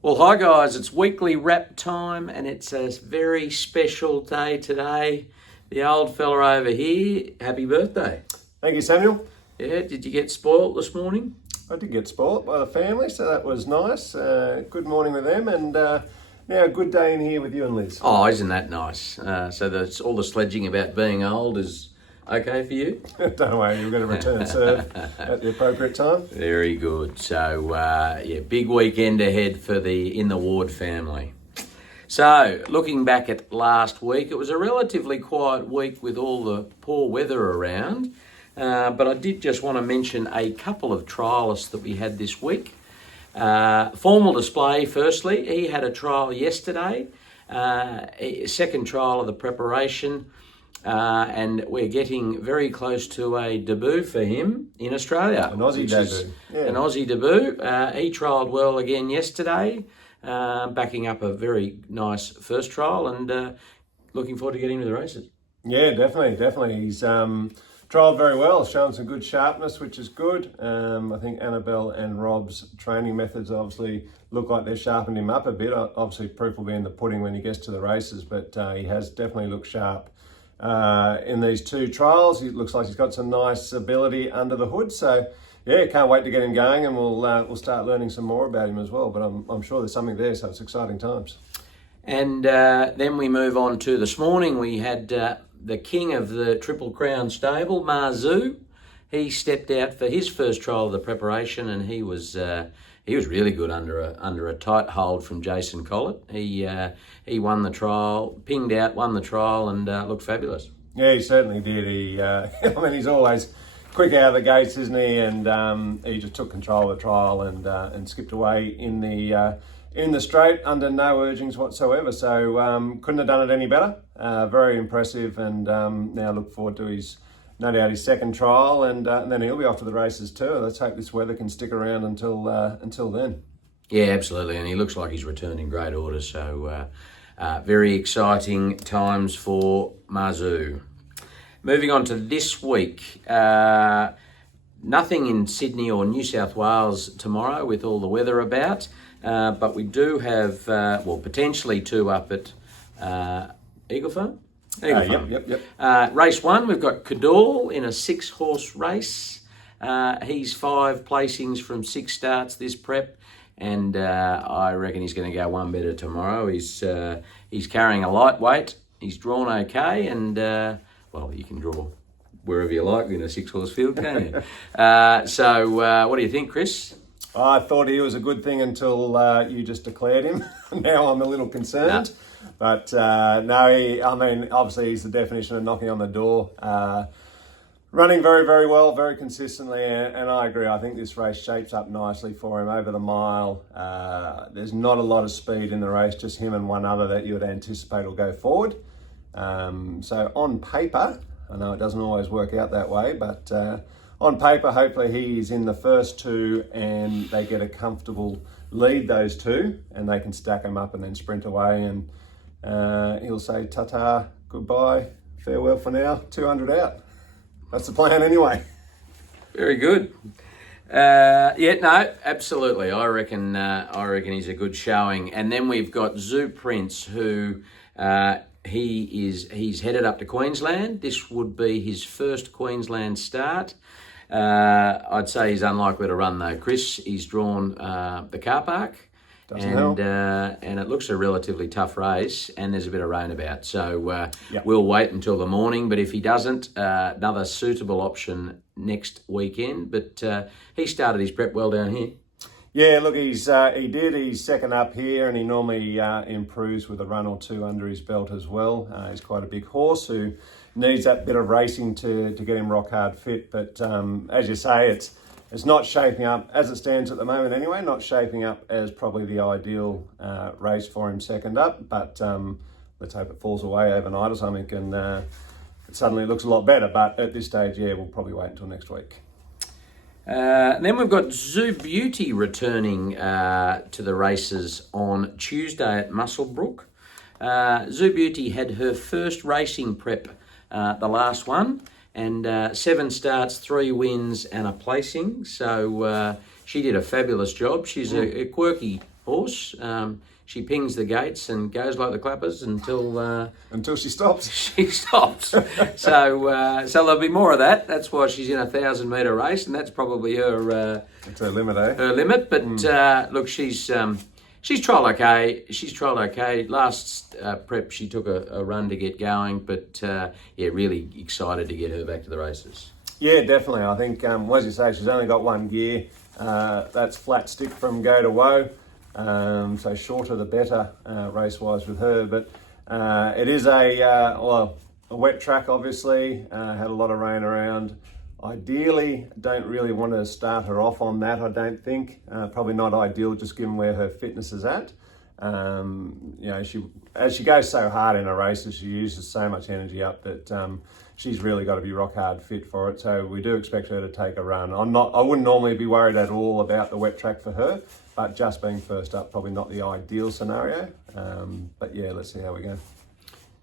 Well, hi guys, it's weekly wrap time and it's a very special day today. The old fella over here, happy birthday. Thank you, Samuel. Yeah, did you get spoilt this morning? I did get spoilt by the family, so that was nice. Good morning with them, and now a good day in here with you and Liz. Oh, isn't that nice? So all the sledging about being old is okay for you? Don't worry, you're going to return serve at the appropriate time. Very good. So, big weekend ahead for in the Ward family. So, looking back at last week, it was a relatively quiet week with all the poor weather around. But I did just want to mention a couple of trialists that we had this week. Formal Display, firstly, he had a trial yesterday, second trial of the preparation, and we're getting very close to a debut for him in Australia. An Aussie debut. An Aussie debut. He trialled well again yesterday, backing up a very nice first trial, and looking forward to getting to the races. Yeah, definitely. He's trialled very well, shown some good sharpness, which is good. I think Annabelle and Rob's training methods obviously look like they've sharpened him up a bit. Obviously, proof will be in the pudding when he gets to the races, but he has definitely looked sharp in these two trials. He looks like he's got some nice ability under the hood. So, yeah, can't wait to get him going, and we'll start learning some more about him as well. But I'm sure there's something there, so it's exciting times. And then we move on to this morning. We had the king of the Triple Crown stable, Marzu. He stepped out for his first trial of the preparation, and he was really good under a tight hold from Jason Collett. He won the trial, pinged out, won the trial, and looked fabulous. Yeah, he certainly did. He's always quick out of the gates, isn't he? And he just took control of the trial and skipped away in the straight under no urgings whatsoever. So couldn't have done it any better. Very impressive, and now look forward to no doubt his second trial, and then he'll be off to the races too. Let's hope this weather can stick around until then. Yeah, absolutely, and he looks like he's returned in great order. So very exciting times for Marzu. Moving on to this week. Nothing in Sydney or New South Wales tomorrow with all the weather about. But we do have, potentially two up at Eagle Farm. Yep. Race 1, we've got Cador in a 6-horse race. He's 5 placings from 6 starts this prep, and I reckon he's going to go one better tomorrow. He's carrying a lightweight. He's drawn okay, and you can draw wherever you like in a 6-horse field, can't you? What do you think, Chris? I thought he was a good thing until you just declared him. Now I'm a little concerned. No. But obviously he's the definition of knocking on the door. Running very, very well, very consistently, and I agree. I think this race shapes up nicely for him over the mile. There's not a lot of speed in the race, just him and one other that you would anticipate will go forward. So on paper, I know it doesn't always work out that way, but on paper, hopefully he's in the first 2 and they get a comfortable lead, those 2, and they can stack them up and then sprint away, and he'll say ta-ta, goodbye, farewell for now, 200 out. That's the plan anyway. Very good. Absolutely. I reckon he's a good showing. And then we've got Zoo Prince, who he's headed up to Queensland. This would be his first Queensland start. I'd say he's unlikely to run though, Chris. He's drawn the car park, and it looks a relatively tough race, and there's a bit of rain about. So we'll wait until the morning, but if he doesn't, another suitable option next weekend. But he started his prep well down here. Yeah, look, he's second up here, and he normally improves with a run or 2 under his belt as well. He's quite a big horse who needs that bit of racing to get him rock hard fit. But as you say, it's not shaping up, as it stands at the moment anyway, not shaping up as probably the ideal race for him second up. But let's hope it falls away overnight or something, and it suddenly looks a lot better. But at this stage, we'll probably wait until next week. Then we've got Zoo Beauty returning to the races on Tuesday at Muswellbrook. Zoo Beauty had her first racing prep, the last one, and 7 starts, 3 wins and a placing. So she did a fabulous job. She's a quirky horse. She pings the gates and goes like the clappers until She stops. she stops. So there'll be more of that. That's why she's in a 1,000-metre race, and that's probably her It's her limit, eh? her limit. But look, she's trialled okay. She's trialled okay. Last prep, she took a run to get going, but really excited to get her back to the races. Yeah, definitely. I think, as you say, she's only got one gear. That's flat stick from go to woe. So shorter the better, race-wise with her. But it is a wet track, obviously. Had a lot of rain around. Ideally, don't really want to start her off on that, I don't think. Probably not ideal, just given where her fitness is at. As she goes so hard in her races, she uses so much energy up that she's really got to be rock hard fit for it. So we do expect her to take a run. I wouldn't normally be worried at all about the wet track for her, but just being first up, probably not the ideal scenario. But yeah, let's see how we go.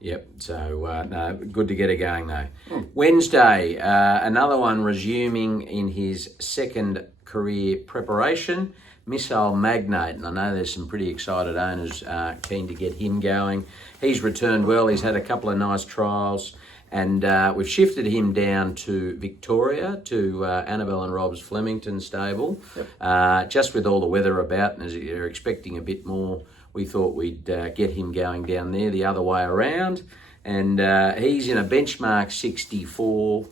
Yep, so no, good to get her going though. Wednesday, another one resuming in his second career preparation, Missile Magnate, and I know there's some pretty excited owners keen to get him going. He's returned well, he's had a couple of nice trials, and we've shifted him down to Victoria, to Annabelle and Rob's Flemington stable. Yep. Just with all the weather about, and as they're expecting a bit more, we thought we'd get him going down there the other way around. And he's in a benchmark 64,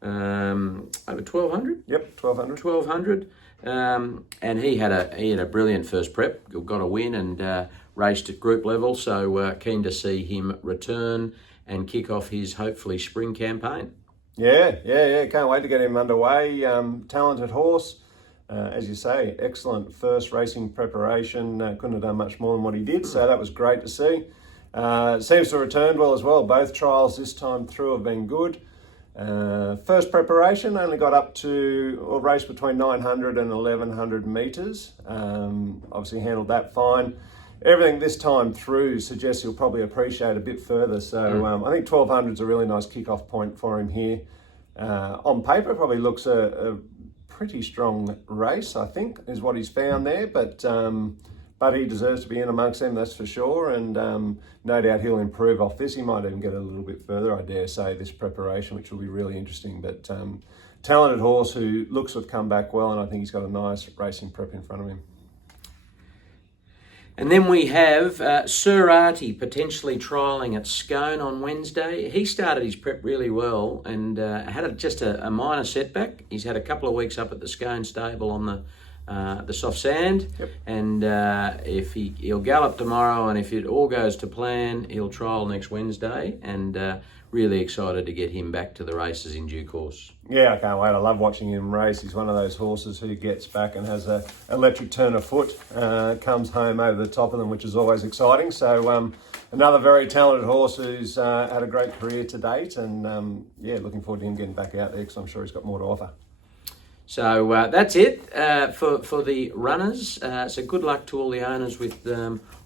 over 1,200? Yep, 1,200. 1,200. And he had a brilliant first prep, got a win and raced at group level. So keen to see him return and kick off his hopefully spring campaign. Yeah. Can't wait to get him underway. Talented horse. As you say, excellent first racing preparation. Couldn't have done much more than what he did, so that was great to see. Seems to have returned well as well. Both trials this time through have been good. First preparation only got up to a race between 900 and 1,100 metres. Obviously handled that fine. Everything this time through suggests he'll probably appreciate a bit further. So I think 1,200 is a really nice kick-off point for him here. On paper, probably looks a pretty strong race, I think, is what he's found there. But he deserves to be in amongst them, that's for sure. And no doubt he'll improve off this. He might even get a little bit further, I dare say, this preparation, which will be really interesting. But talented horse who looks to have come back well, and I think he's got a nice racing prep in front of him. And then we have Sir Artie potentially trialling at Scone on Wednesday. He started his prep really well and had just a minor setback. He's had a couple of weeks up at the Scone stable on the soft sand. Yep. And if he'll gallop tomorrow, and if it all goes to plan, he'll trial next Wednesday. And really excited to get him back to the races in due course. Yeah, I can't wait. I love watching him race. He's one of those horses who gets back and has an electric turn of foot, comes home over the top of them, which is always exciting. So another very talented horse who's had a great career to date, and looking forward to him getting back out there because I'm sure he's got more to offer. So that's it for the runners. So good luck to all the owners with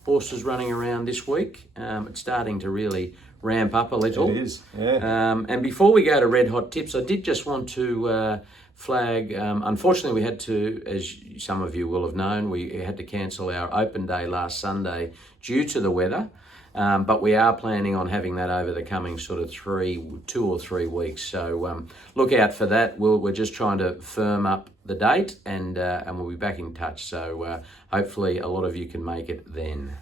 horses running around this week. It's starting to really ramp up a little. It is, yeah. And before we go to red hot tips, I did just want to flag, unfortunately we had to, as some of you will have known, we had to cancel our open day last Sunday due to the weather. But we are planning on having that over the coming sort of 2 or 3 weeks. So look out for that. We're just trying to firm up the date, and we'll be back in touch. So hopefully a lot of you can make it then.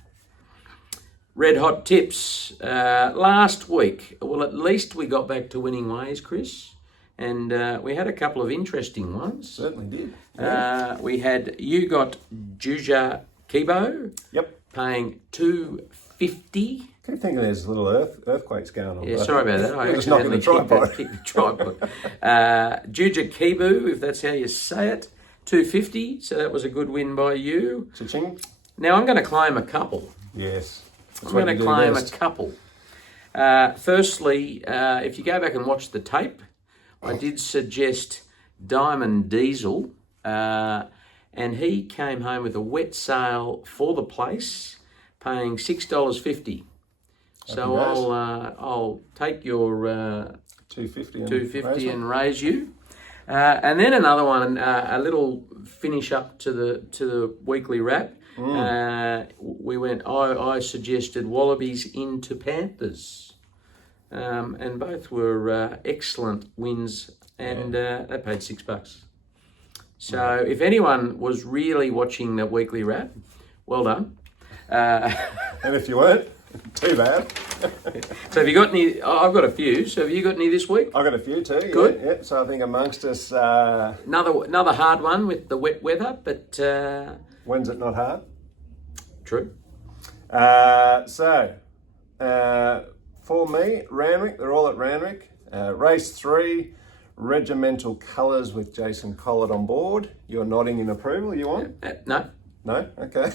Red hot tips. Last week, well, at least we got back to winning ways, Chris. And we had a couple of interesting ones. Certainly did. Yeah. You got Juja Kibo. Yep. Paying $250. Keep thinking there's little earthquakes going on. Yeah, sorry about that. I just knocking the tripod. Kicked the tripod. Juja Kibu, if that's how you say it, $250. So that was a good win by you. Cha-ching. Now I'm going to claim a couple. Yes. I'm going to claim a couple. Firstly, if you go back and watch the tape, I did suggest Diamond Diesel, and he came home with a wet sale for the place, paying $6.50. So I'll take your $250 and raise you. And then another one, a little finish up to the weekly wrap. We went. I suggested Wallabies into Panthers, and both were excellent wins, and they paid $6. So if anyone was really watching the weekly wrap, well done. And if you weren't, too bad. So have you got any? I've got a few. So have you got any this week? I've got a few too. Good. Yeah. So I think amongst us, Another hard one with the wet weather, but when's it not hard? true. For me, Randwick, they're all at Randwick. Race 3, Regimental Colours with Jason Collett on board. You're nodding in approval, you want? No. No? Okay.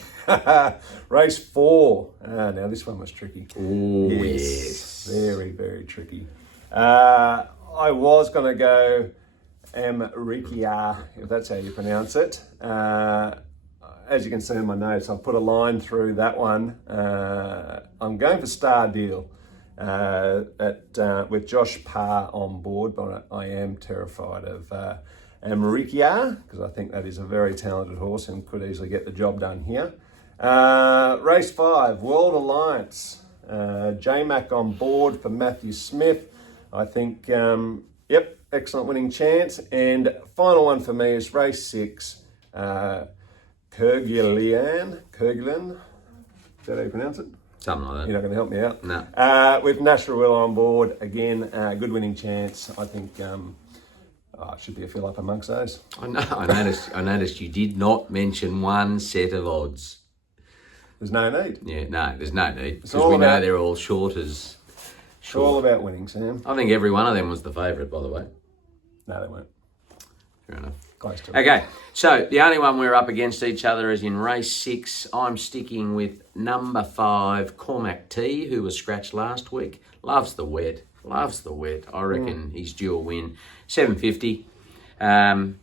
Race 4. Now this one was tricky. Oh, yes. Very, very tricky. I was going to go Amrikia, if that's how you pronounce it. As you can see in my notes, I've put a line through that one. I'm going for Star Deal with Josh Parr on board, but I am terrified of Amrikia because I think that is a very talented horse and could easily get the job done here. Race 5, World Alliance. J-Mac on board for Matthew Smith. I think, excellent winning chance. And final one for me is race 6, Kerguelen. Is that how you pronounce it? Something like that. You're not going to help me out? No. With Natural Will on board, again, good winning chance. I think it should be a fill up amongst those. I noticed you did not mention one set of odds. There's no need. Yeah, no, there's no need because all we know about- they're all short as. It's all about winning, Sam. I think every one of them was the favourite, by the way. No, they weren't. Fair enough. Close to it. Okay, so the only one we're up against each other is in race 6. I'm sticking with number 5, Cormac T, who was scratched last week. Loves the wet. I reckon he's due a win. $7.50.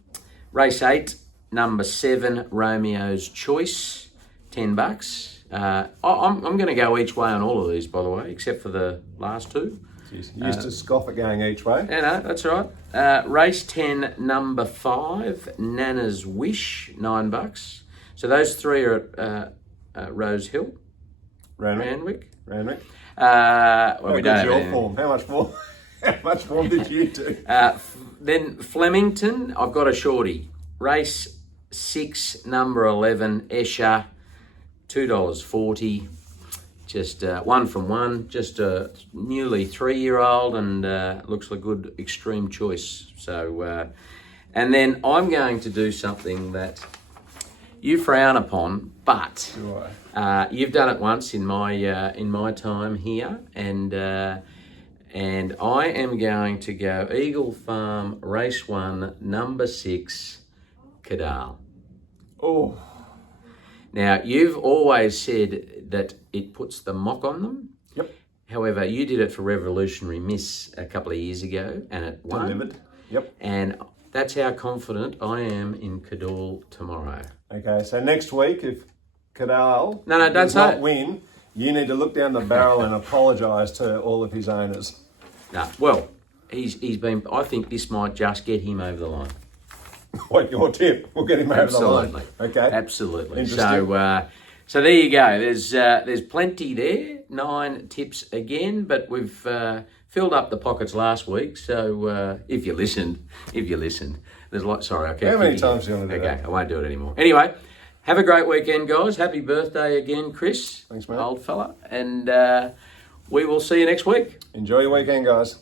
Race 8, number 7, Romeo's Choice, $10. I'm going to go each way on all of these, by the way, except for the last two. You used to scoff at going each way. Yeah, no, that's all right. Race 10, number 5, Nana's Wish, $9. So those three are at Rose Hill, Randwick. How We don't good's have your anything. form? How much form did you do? Then Flemington, I've got a shorty. Race 6, number 11, Escher, $2.40. Just one from one, just a newly 3-year-old, and looks like a good extreme choice. So, and then I'm going to do something that you frown upon, but you've done it once in my time here, and I am going to go Eagle Farm Race 1, number 6, Cadal. Oh, Now, you've always said that it puts the mock on them. yep. However, you did it for Revolutionary Miss a couple of years ago, and it won. Delivered. Yep. And that's how confident I am in Cadal tomorrow. Okay, so next week, if Cadal No, don't does say not it. win, you need to look down the barrel and apologise to all of his owners. No, well, he's been. I think this might just get him over the line. What your tip? We'll get him over Absolutely. the line. Okay. Absolutely. Interesting. So there you go. There's plenty there. 9 tips again, but we've filled up the pockets last week. So if you listened, there's a lot. Sorry, I keep. How many thinking- times do you want to do Okay, that? I won't do it anymore. Anyway, have a great weekend, guys. Happy birthday again, Chris. Thanks, mate. Old fella, and we will see you next week. Enjoy your weekend, guys.